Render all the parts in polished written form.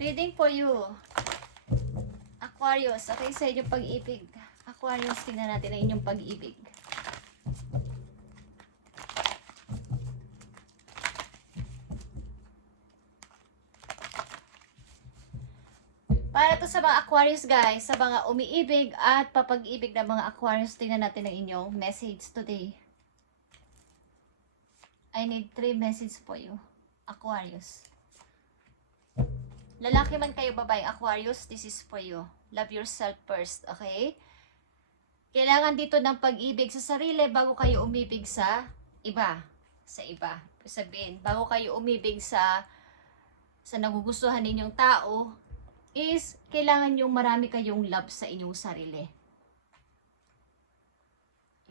Reading for you. Aquarius, okay, sa inyong pag-ibig. Aquarius, tingnan natin ang inyong pag-ibig. Para to sa mga Aquarius guys, sa mga umiibig at papag-ibig ng mga Aquarius, tingnan natin ang inyong message today. I need 3 messages for you, Aquarius. Lalaki man kayo, babae, Aquarius, this is for you. Love yourself first, okay? Kailangan dito ng pag-ibig sa sarili bago kayo umibig sa iba. Sa iba. Sabihin, bago kayo umibig sa nagugustuhan ninyong tao, is kailangan yung marami kayong love sa inyong sarili.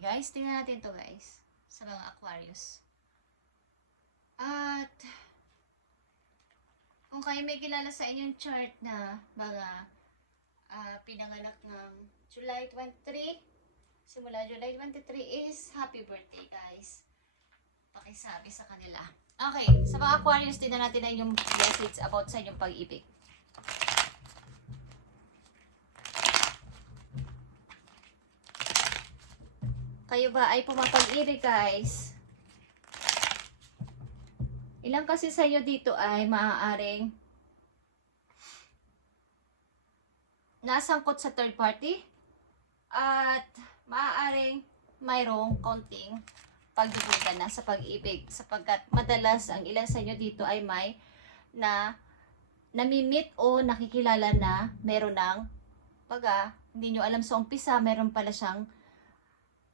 Guys, tingnan natin to guys. Sa mga Aquarius. At kung kayo may kilala sa inyong chart na mga pinanganak ng July 23, simula July 23 is happy birthday guys. Pakisabi sa kanila. Okay, sa mga Aquarius, tingnan natin na yung message about sa inyong pag-ibig. Kayo ba ay pumapag-ibig guys? Ilang kasi sa iyo dito ay maaaring nasangkot sa third party at maaaring mayroong konting pagdududa na sa pag-ibig sapagkat madalas ang ilan sa inyo dito ay may namimit o nakikilala na meron ng hindi nyo alam sa umpisa meron pala siyang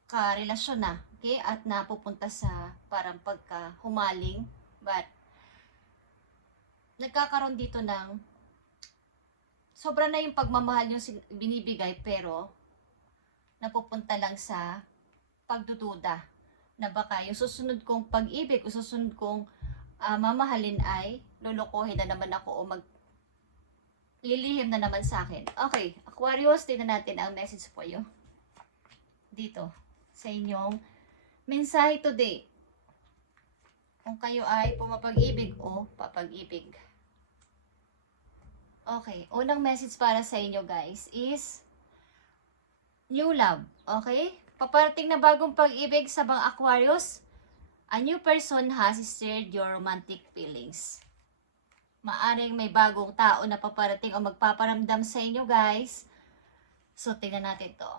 karelasyon na, okay? At napupunta sa parang pagkahumaling, but nagkakaroon dito ng sobra na yung pagmamahal yung binibigay pero napupunta lang sa pagdududa na baka yung susunod kong pag-ibig o susunod kong mamahalin ay lulukohin na naman ako o lilihim na naman sa akin. Okay, Aquarius, tingnan natin ang message for you dito sa inyong mensahe today. Kung kayo ay pumapag-ibig o papag-ibig. Okay, unang message para sa inyo guys is new love. Okay? Paparating na bagong pag-ibig sa mga Aquarius. A new person has stirred your romantic feelings. Maaring may bagong tao na paparating o magpaparamdam sa inyo guys. So, tingnan natin to.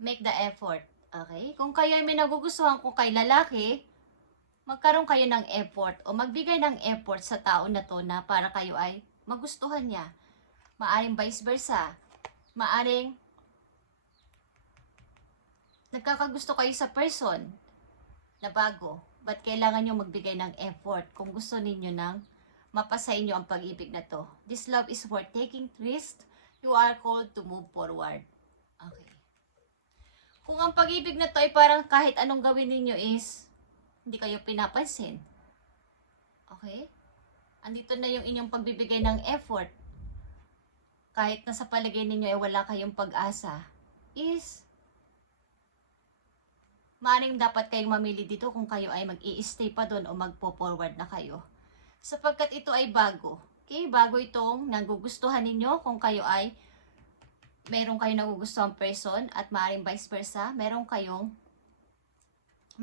Make the effort. Okay? Kung kayo ay may nagugustuhan kung kay lalaki, magkaroon kayo ng effort o magbigay ng effort sa tao na to na para kayo ay magustuhan niya. Maaring vice versa. Maaring nagkakagusto kayo sa person na bago, but kailangan nyo magbigay ng effort kung gusto ninyo nang mapasa inyo ang pag-ibig na to. This love is worth taking risk. You are called to move forward. Okay. Kung ang pag-ibig na to ay parang kahit anong gawin ninyo is hindi kayo pinapansin. Okay? Andito na yung inyong pagbibigay ng effort. Kahit na sa palagay ninyo ay wala kayong pag-asa, is maaaring dapat kayong mamili dito kung kayo ay mag-i-stay pa doon o magpo-forward na kayo. Sapagkat ito ay bago. Okay? Bago itong nagugustuhan ninyo kung kayo ay meron kayong nagugustuhan person at maaaring vice versa,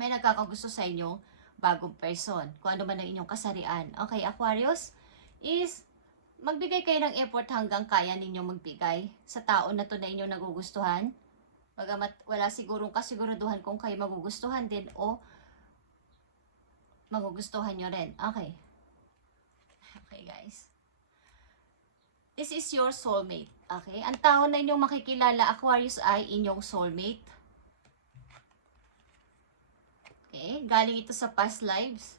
may nagkakagusto sa inyo bagong person, kung ano man ang inyong kasarian. Okay, Aquarius, is magbigay kayo ng effort hanggang kaya ninyong magbigay sa tao na to na inyong nagugustuhan. Bagamat wala sigurong kasiguraduhan kung kayo magugustuhan din o magugustuhan nyo rin. Okay. Okay, guys. This is your soulmate. Okay? Ang tao na inyong makikilala, Aquarius, ay inyong soulmate. Okay? Galing ito sa past lives.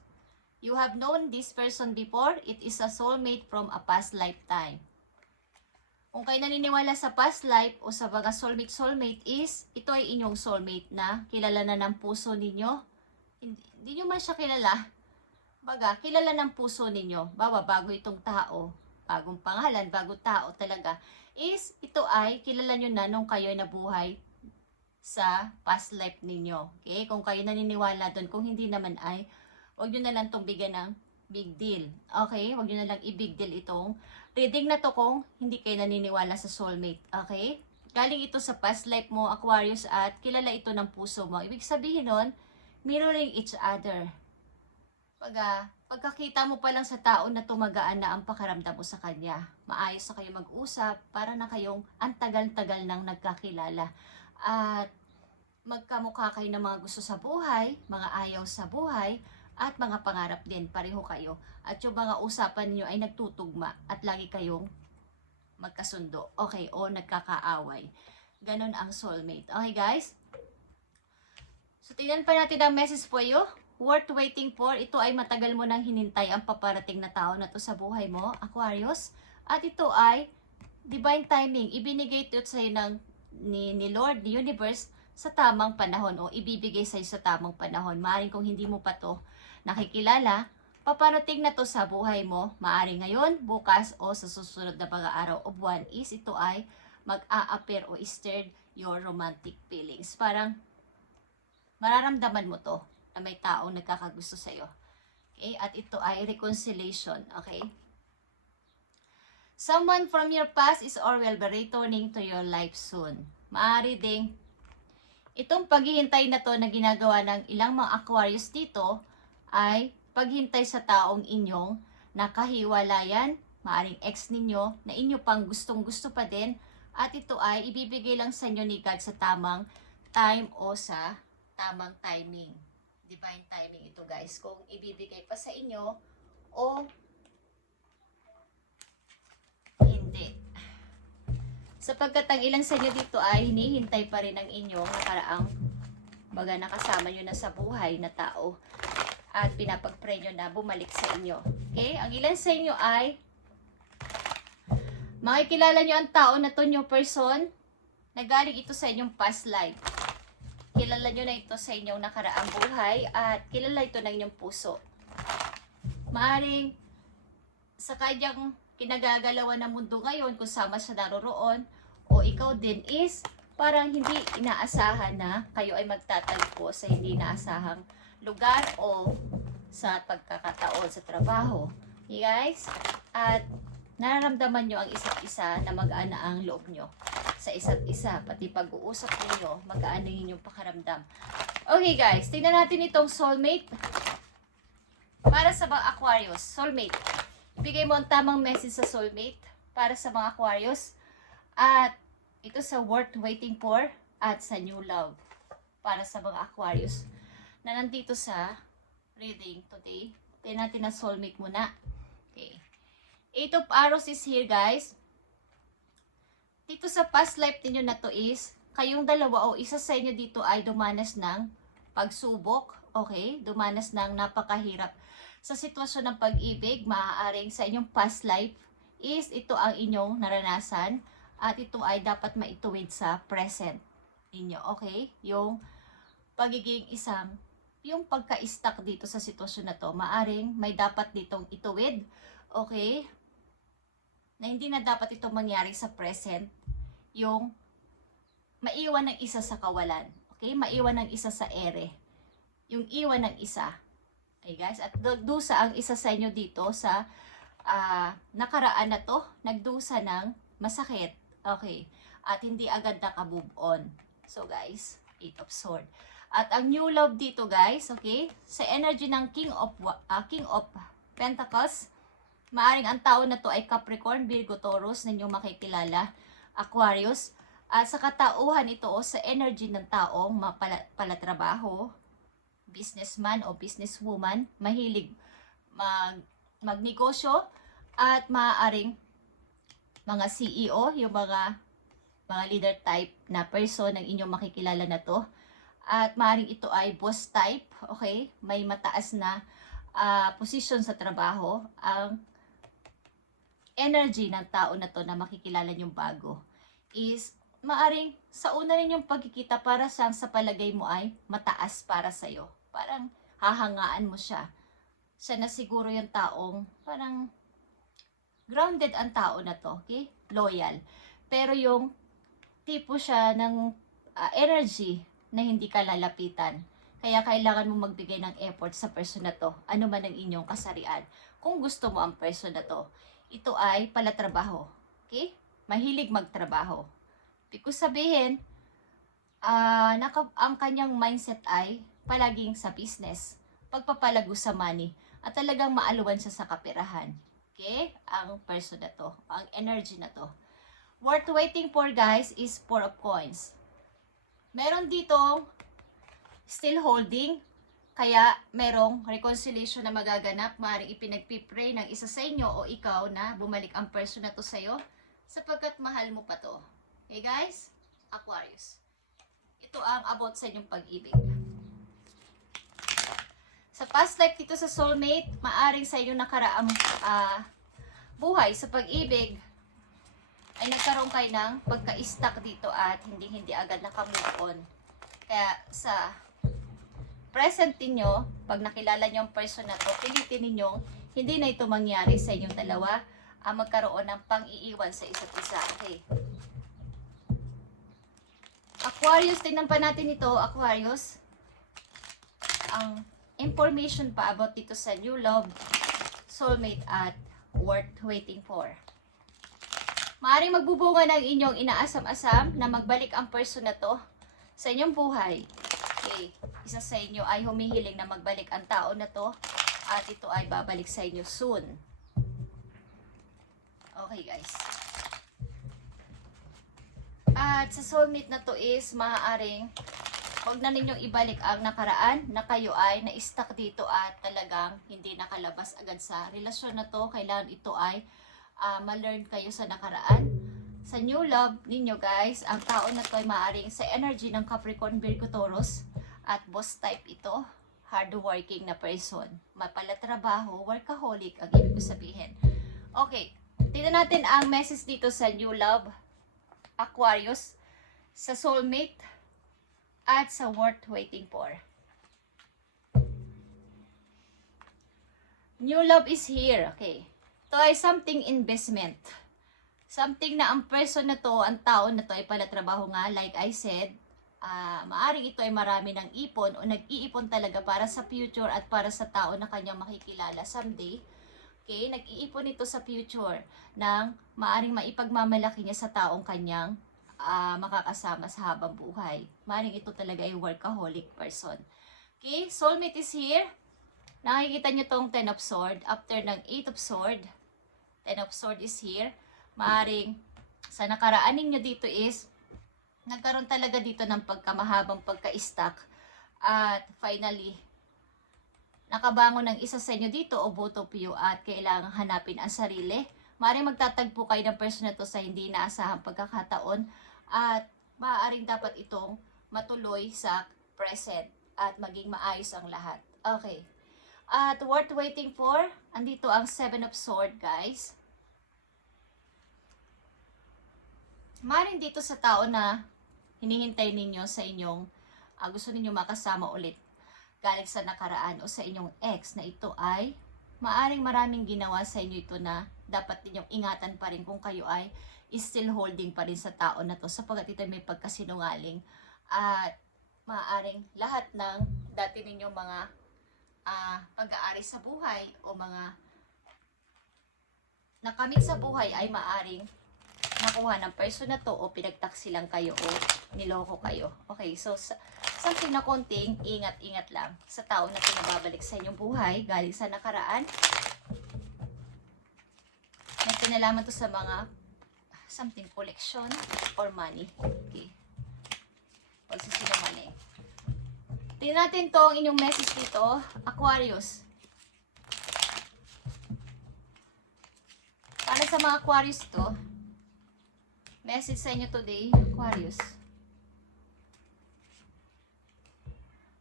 You have known this person before. It is a soulmate from a past lifetime. Kung kayo naniniwala sa past life o sa mga soulmate is, ito ay inyong soulmate na kilala na ng puso ninyo. Hindi nyo man siya kilala. Baga, kilala ng puso ninyo. Bago itong tao. Bagong pangalan, bagong tao talaga, is ito ay kilala nyo na nung kayo ay nabuhay sa past life ninyo. Okay? Kung kayo naniniwala doon, kung hindi naman ay, huwag nyo na lang itong bigyan ng big deal. Okay? Huwag nyo na lang i-big deal itong reading na to kung hindi kayo naniniwala sa soulmate. Okay? Galing ito sa past life mo, Aquarius, at kilala ito ng puso mo. Ibig sabihin nun, mirroring each other. Pagkakita mo pa lang sa tao na tumagaan na ang pakaramdam mo sa kanya, maayos na kayo mag-usap, para na kayong ang tagal-tagal nang nagkakilala. At magkamukha kayo ng mga gusto sa buhay, mga ayaw sa buhay, at mga pangarap din, pareho kayo. At yung mga usapan niyo ay nagtutugma at lagi kayong magkasundo. Okay, o nagkakaaway. Ganon ang soulmate. Okay, guys? So, tingnan pa natin ang message po iyo. Worth waiting for. Ito ay matagal mo nang hinintay ang paparating na tao na to sa buhay mo, Aquarius. At ito ay divine timing. Ibinigay ito sa iyo ni Lord, the Universe, sa tamang panahon o ibibigay sa iyo sa tamang panahon. Maaaring kung hindi mo pa to nakikilala, paparating na to sa buhay mo, maaaring ngayon, bukas, o sa susunod na mga araw o buwan, is ito ay mag-a-appear o stirred your romantic feelings. Parang mararamdaman mo to na may taong nagkakagusto sa'yo. Okay? At ito ay reconciliation. Okay? Someone from your past is or will be returning to your life soon. Maaari ding itong paghihintay na to na ginagawa ng ilang mga Aquarius dito ay paghintay sa taong inyong nakahiwalayan, maaring ex ninyo, na inyo pang gustong-gusto pa din, at ito ay ibibigay lang sa inyo ni God sa tamang time o sa tamang timing. Divine timing ito, guys. Kung ibibigay pa sa inyo o hindi. Sapagkat ang ilan sa inyo dito ay hinihintay pa rin ang inyong nakaraang baga nakasama nyo na sa buhay na tao. At pinapag-pray nyo na bumalik sa inyo. Okay? Ang ilan sa inyo ay makikilala nyo ang tao na to, new person, na galing ito sa inyong past life. Kilala nyo na ito sa inyong nakaraang buhay at kilala ito ng inyong puso. Maaring sa kanyang kinagagalawan ng mundo ngayon, kung sama siya naroroon, o ikaw din is parang hindi inaasahan na kayo ay magtatagpo sa hindi inaasahang lugar o sa pagkakataon sa trabaho. Okay, guys? At nararamdaman nyo ang isa't isa na magaan na ang loob nyo sa isa't isa. Pati pag-uusap ninyo, magaan na inyong pakaramdam. Okay, guys. Tingnan natin itong soulmate. Para sa mga Aquarius, soulmate. Ibigay mo ang tamang message sa soulmate para sa mga Aquarius. At ito sa worth waiting for at sa new love para sa mga Aquarius na nandito sa reading today. Tingnan natin ang soulmate muna. Okay. Eight of Arrows is here, guys. Dito sa past life niyo na to is, kayong dalawa o isa sa inyo dito ay dumanas ng pagsubok. Okay? Dumanas ng napakahirap sa sitwasyon ng pag-ibig. Maaaring sa inyong past life is ito ang inyong naranasan at ito ay dapat maituwid sa present ninyo. Okay? Yung pagiging isang yung pagka-stuck dito sa sitwasyon na to, maaring may dapat ditong ituwid, okay? Na hindi na dapat ito mangyari sa present, yung maiwan ng isa sa kawalan, okay? Maiwan ng isa sa ere, yung iwan ng isa, okay guys? At nagdusa ang isa sa inyo dito sa nakaraan na to, nagdusa ng masakit, okay? At hindi agad naka-move on. So guys, Eight of Swords. At ang new love dito, guys, okay? Sa energy ng King of Pentacles, maaring ang tao na to ay Capricorn, Virgo, Taurus, na inyong makikilala, Aquarius. At sa katauhan ito, sa energy ng taong palatrabaho, businessman o businesswoman, mahilig magnegosyo, at maaaring mga CEO, yung mga leader type na person ng inyong makikilala na to. At maaaring ito ay boss type, okay? May mataas na position sa trabaho. Ang energy ng tao na to na makikilala nyong bago is maaaring sa una ninyong pagkikita para siyang sa palagay mo ay mataas para sa'yo. Parang hahangaan mo siya. Siya na siguro yung taong parang grounded ang tao na to, okay? Loyal. Pero yung tipo siya ng energy na hindi ka lalapitan. Kaya kailangan mo magbigay ng effort sa person na to, ano man ang inyong kasarian. Kung gusto mo ang person na to, ito ay palatrabaho. Okay? Mahilig magtrabaho. Ibig sabihin, ang kanyang mindset ay palaging sa business, pagpapalago sa money, at talagang maaluan siya sa kaperahan. Okay? Ang person na to, ang energy na to. Worth waiting for, guys, is 4 of coins. Meron dito still holding, kaya merong reconciliation na magaganap. Maaaring ipinagpipray ng isa sa inyo o ikaw na bumalik ang person na to sa'yo sapagkat mahal mo pa to. Okay guys? Aquarius. Ito ang about sa inyong pag-ibig. Sa past life dito sa soulmate, maaaring sa inyong nakaraang buhay sa pag-ibig, ay nagkaroon kayo ng pagka-stuck dito at hindi agad nakamove on. Kaya sa present niyo, pag nakilala niyo ang person na to, pilitin ninyong hindi na ito mangyari sa inyong dalawa, magkaroon ng pang-iiwan sa isa't isa. Okay. Aquarius, tingnan pa natin ito, Aquarius. Ang information pa about dito sa new love, soulmate at worth waiting for. Maaaring magbubunga ng inyong inaasam-asam na magbalik ang person na to sa inyong buhay. Okay. Isa sa inyo ay humihiling na magbalik ang tao na to at ito ay babalik sa inyo soon. Okay guys. At sa soulmate na to is maaaring huwag na ninyong ibalik ang nakaraan na kayo ay na-stuck dito at talagang hindi nakalabas agad sa relasyon na to. Kailangan ito ay ma-learn kayo sa nakaraan. Sa new love ninyo guys, ang tao na to ay maaaring sa energy ng Capricorn, Virgo, Taurus at boss type ito, hardworking na person. Mapalatrabaho, workaholic ang ibig sabihin. Okay, tingnan natin ang message dito sa new love, Aquarius, sa soulmate at sa worth waiting for. New love is here. Okay. Ito ay something investment. Something na ang person na to, ang tao na to ay palatrabaho nga, like I said, maaring ito ay marami ng ipon o nag-iipon talaga para sa future at para sa tao na kanyang makikilala someday. Okay, nag-iipon ito sa future ng maaring maipagmamalaki niya sa taong kanyang makakasama sa habang buhay. Maaring ito talaga ay workaholic person. Okay, soulmate is here. Nakikita niyo tong 10 of Swords after ng 8 of Swords. 10 of Swords is here. Maaring sa nakaraan ninyo dito is nagkaroon talaga dito ng pagkamahabang pagka-stuck at finally nakabangon ng isa sa inyo dito o both of you at kailangang hanapin ang sarili. Maaaring magtatagpo kayo ng person na to sa hindi inaasahang pagkakataon at maaaring dapat itong matuloy sa present at maging maayos ang lahat. Okay. At worth waiting for, andito ang 7 of Swords, guys. Maaaring dito sa tao na hinihintay ninyo sa inyong, gusto ninyo makasama ulit galing sa nakaraan o sa inyong ex na ito ay maaaring maraming ginawa sa inyo ito na dapat ninyong ingatan pa rin kung kayo ay still holding pa rin sa tao na to sapagkat ito may pagkasinungaling at maaaring lahat ng dati ninyong mga pag-aari sa buhay o mga nakamit sa buhay ay maaring nakuha ng person na to o pinagtaksi lang kayo o niloko kayo. Okay, so something na konting ingat-ingat lang sa tao na pinababalik sa inyong buhay galing sa nakaraan. May pinalaman to sa mga something collection or money. Okay. Pagsisinungaling. Tingnan natin to ang inyong message dito, Aquarius. Para sa mga Aquarius to, message sa inyo today, Aquarius.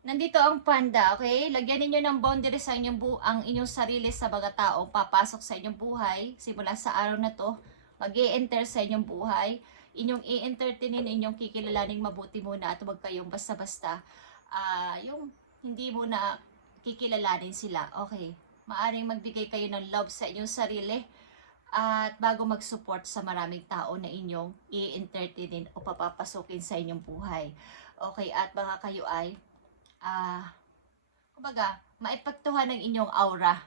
Nandito ang panda, okay? Lagyan niyo ng boundaries sa ang inyong sarili sa mga taong papasok sa inyong buhay. Simula sa araw na to, mag-i-enter sa inyong buhay. Inyong i-entertainin, inyong kikilalaning mabuti muna at huwag kayong basta-basta. Yung hindi mo na kikilalanin sila. Okay. Maaring magbigay kayo ng love sa inyong sarili at bago mag-support sa maraming tao na inyong i-entertainin o papapasukin sa inyong buhay. Okay. At baka kayo ay kumbaga, maepektuhan ng inyong aura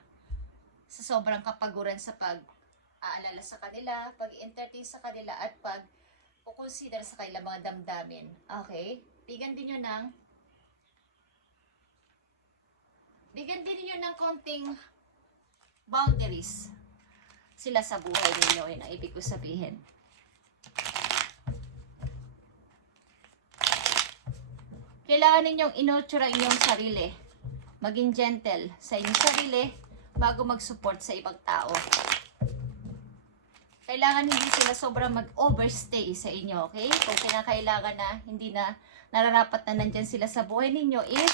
sa sobrang kapaguran sa pag-aalala sa kanila, pag-entertain sa kanila, at pag-consider sa kanilang mga damdamin. Okay? Bigyan din nyo ng konting boundaries sila sa buhay ninyo. Yun ang ibig ko sabihin. Kailangan ninyong inurture ang inyong sarili. Maging gentle sa inyong sarili bago mag-support sa ibang tao. Kailangan hindi sila sobrang mag-overstay sa inyo, okay? Kung kinakailangan na hindi na nararapat na nandyan sila sa buhay ninyo is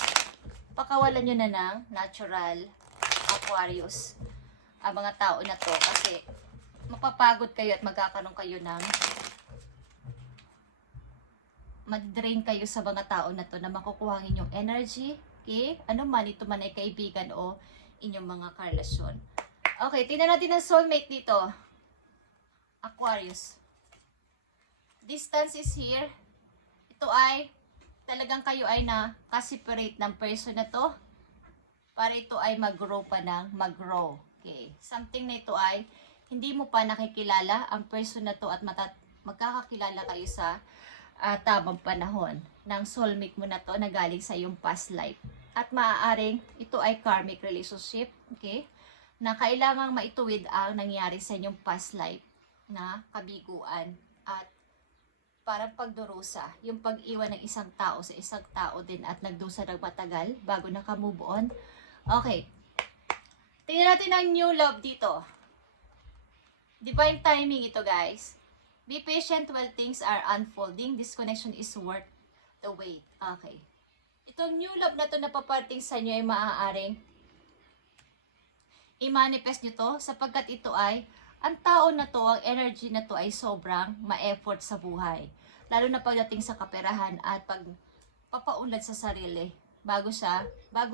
pakawalan nyo na ng natural Aquarius ang mga tao na to kasi mapapagod kayo at magkakaroon kayo ng mag-drain kayo sa mga tao na to na makukuha ang inyong energy, okay? Ano man, ito man ay kaibigan o inyong mga karelasyon. Okay, tingnan natin ang soulmate dito. Aquarius. Distance is here. Ito ay talagang kayo ay na-separate ng person na to para ito ay mag-grow pa ng mag-grow. Okay. Something na ito ay hindi mo pa nakikilala ang person na to at magkakakilala kayo sa tamang panahon ng soulmate mo na to na galing sa iyong past life. At maaaring ito ay karmic relationship, okay? Na kailangang maituwid ang nangyari sa inyong past life na kabiguan at parang pagdurusa, yung pag-iwan ng isang tao sa isang tao din at nagdusa ng matagal bago naka-move on. Okay. Tingnan natin ang new love dito. Divine timing ito, guys. Be patient while things are unfolding. This connection is worth the wait. Okay. Itong new love na to na paparating sa inyo ay maaaring i-manifest nyo to sapagkat ito ay ang tao na to, ang energy na to ay sobrang ma-effort sa buhay. Lalo na pagdating sa kaperahan at pagpapaunlad sa sarili. Bago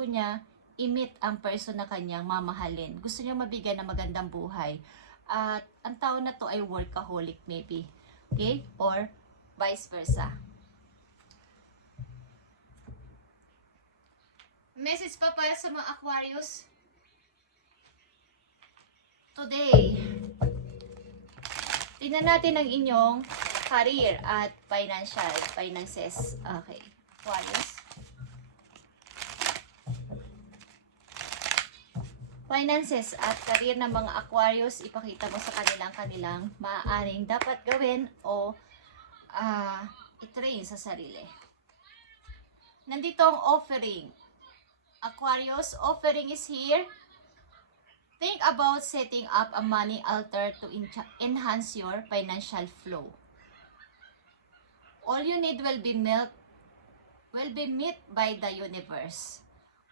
niya i-meet ang person na kanyang mamahalin. Gusto niya mabigyan ng magandang buhay. At ang tao na to ay workaholic maybe. Okay? Or vice versa. Message pa para sa mga Aquarius. Today, tingnan natin ang inyong career at finances. Okay. Aquarius. Finances at career ng mga Aquarius, ipakita mo sa kanilang maaaring dapat gawin o i-train sa sarili. Nandito ang offering. Aquarius, offering is here. Think about setting up a money altar to enhance your financial flow. All you need will be met by the universe.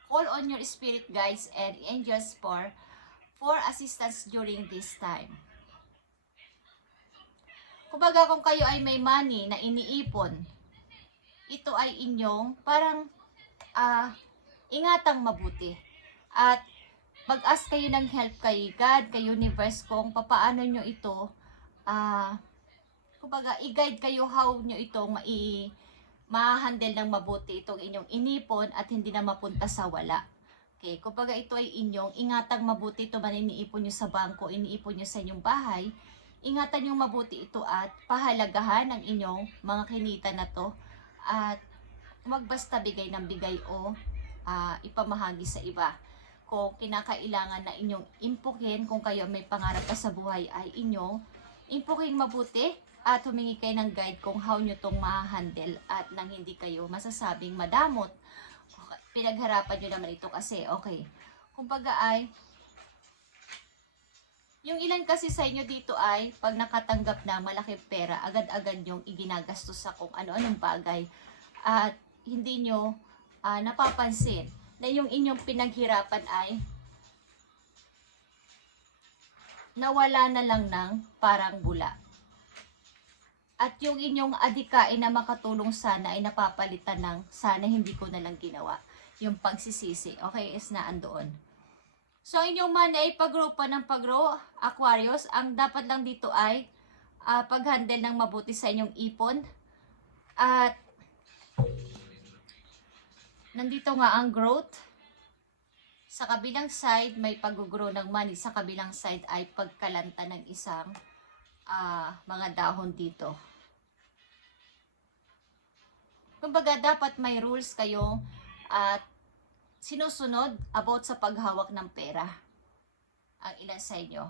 Call on your spirit guides and angels for assistance during this time. Kumbaga kung kayo ay may money na iniipon, ito ay inyong parang ingatang mabuti. At mag-ask kayo ng help kay God, kay universe kung papaano nyo ito, kumbaga i-guide kayo how nyo itong ma-handle ng mabuti itong inyong inipon at hindi na mapunta sa wala. Okay, kumbaga ito ay inyong ingatang mabuti ito man iniipon nyo sa bangko, iniipon nyo sa inyong bahay, ingatan nyo mabuti ito at pahalagahan ang inyong mga kinita na to at magbasta bigay ng bigay o ipamahagi sa iba. Kung kinakailangan na inyong impukin, kung kayo may pangarap pa sa buhay ay inyong impukin mabuti at humingi kayo ng guide kung how nyo itong ma-handle at nang hindi kayo masasabing madamot. Pinagharapan nyo naman ito kasi, okay. Kumbaga ay, yung ilan kasi sa inyo dito ay, pag nakatanggap na malaking pera, agad-agad yung iginagastos sa kung ano-anong bagay at hindi nyo napapansin na yung inyong pinaghirapan ay nawala na lang ng parang bula. At yung inyong adikain na makatulong sana ay napapalitan ng sana hindi ko na lang ginawa. Yung pagsisisi, okay, is na andoon. So, inyong money ay pag-grow pa ng pag-grow, Aquarius. Ang dapat lang dito ay pag-handle ng mabuti sa inyong ipon. At nandito nga ang growth. Sa kabilang side, may pag-grow ng money. Sa kabilang side ay pagkalanta ng isang mga dahon dito. Kumbaga, dapat may rules kayo at sinusunod about sa paghawak ng pera. Ang ilan sa inyo.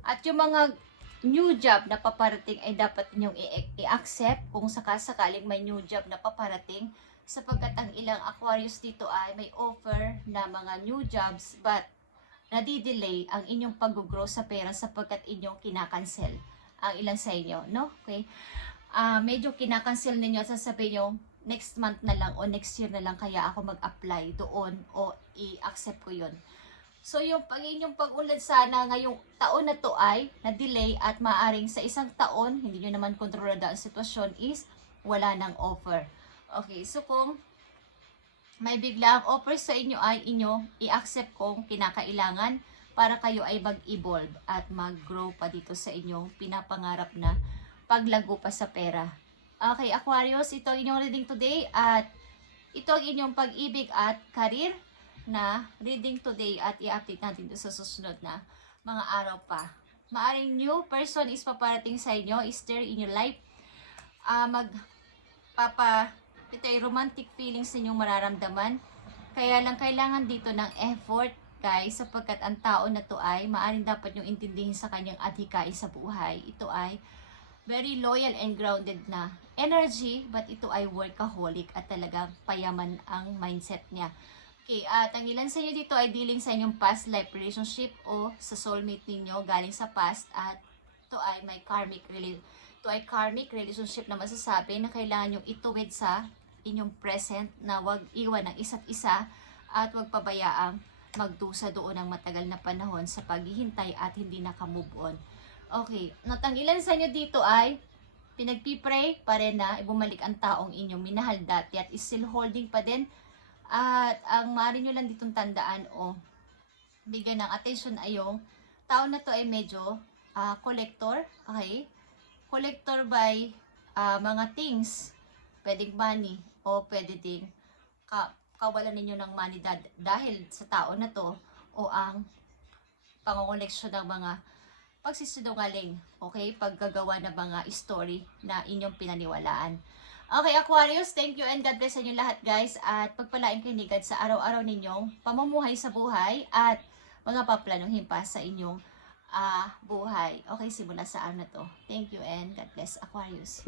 At yung mga new job na paparating ay dapat ninyong i-accept kung sakasakaling may new job na paparating, sapagkat ang ilang Aquarius dito ay may offer na mga new jobs but nadidelay ang inyong pag-grow sa pera sapagkat inyong kinakancel. Ang ilan sa inyo, no? Okay? Medyo kinakancel ninyo at sasabihin nyo, next month na lang o next year na lang kaya ako mag-apply doon o i-accept ko yun. So yung inyong pag-unlad sana ngayong taon na to ay na-delay at maaring sa isang taon, hindi nyo naman kontrolado ang sitwasyon, is wala ng offer. Okay, so kung may biglang offer sa inyo ay inyo i-accept kung kinakailangan para kayo ay mag-evolve at mag-grow pa dito sa inyong pinapangarap na paglago pa sa pera. Okay, Aquarius, ito ang inyong reading today at ito ang inyong pag-ibig at career na reading today at i-update natin sa susunod na mga araw pa. Maaring new person is paparating sa inyo, is there in your life. Ito ay romantic feelings ninyong mararamdaman. Kaya lang kailangan dito ng effort, guys, sapagkat ang tao na to ay maaring dapat nyo intindihin sa kanyang adhikain sa buhay. Ito ay very loyal and grounded na energy, but ito ay workaholic at talagang payaman ang mindset niya. Okay, at ang ilan sa inyo dito ay dealing sa inyong past life relationship o sa soulmate ninyo galing sa past at ito ay may karmic relationship na masasabi na kailangan yung ituwid sa inyong present na wag iwan ng isa't isa at wag pabayaang magdusa doon ng matagal na panahon sa paghihintay at hindi nakamove on. Okay, at ang ilan sa inyo dito ay pinagpipray pa rin na bumalik ang taong inyong minahal dati at is still holding pa din. At ang maaari nyo lang ditong tandaan o bigyan ng attention ay yung tao na to ay medyo collector, okay? Collector by mga things, pwedeng money o pwede ding kawalan ninyo ng money dahil sa tao na to o ang pangongoleksyon ng mga pagsisinungaling, okay? Paggagawa ng mga story na inyong pinaniwalaan. Okay, Aquarius, thank you and God bless sa inyo lahat, guys. At pagpalain kayo ni God sa araw-araw ninyong pamumuhay sa buhay at mga paplanuhin pa sa inyong buhay. Okay, simula sa araw na to. Thank you and God bless, Aquarius.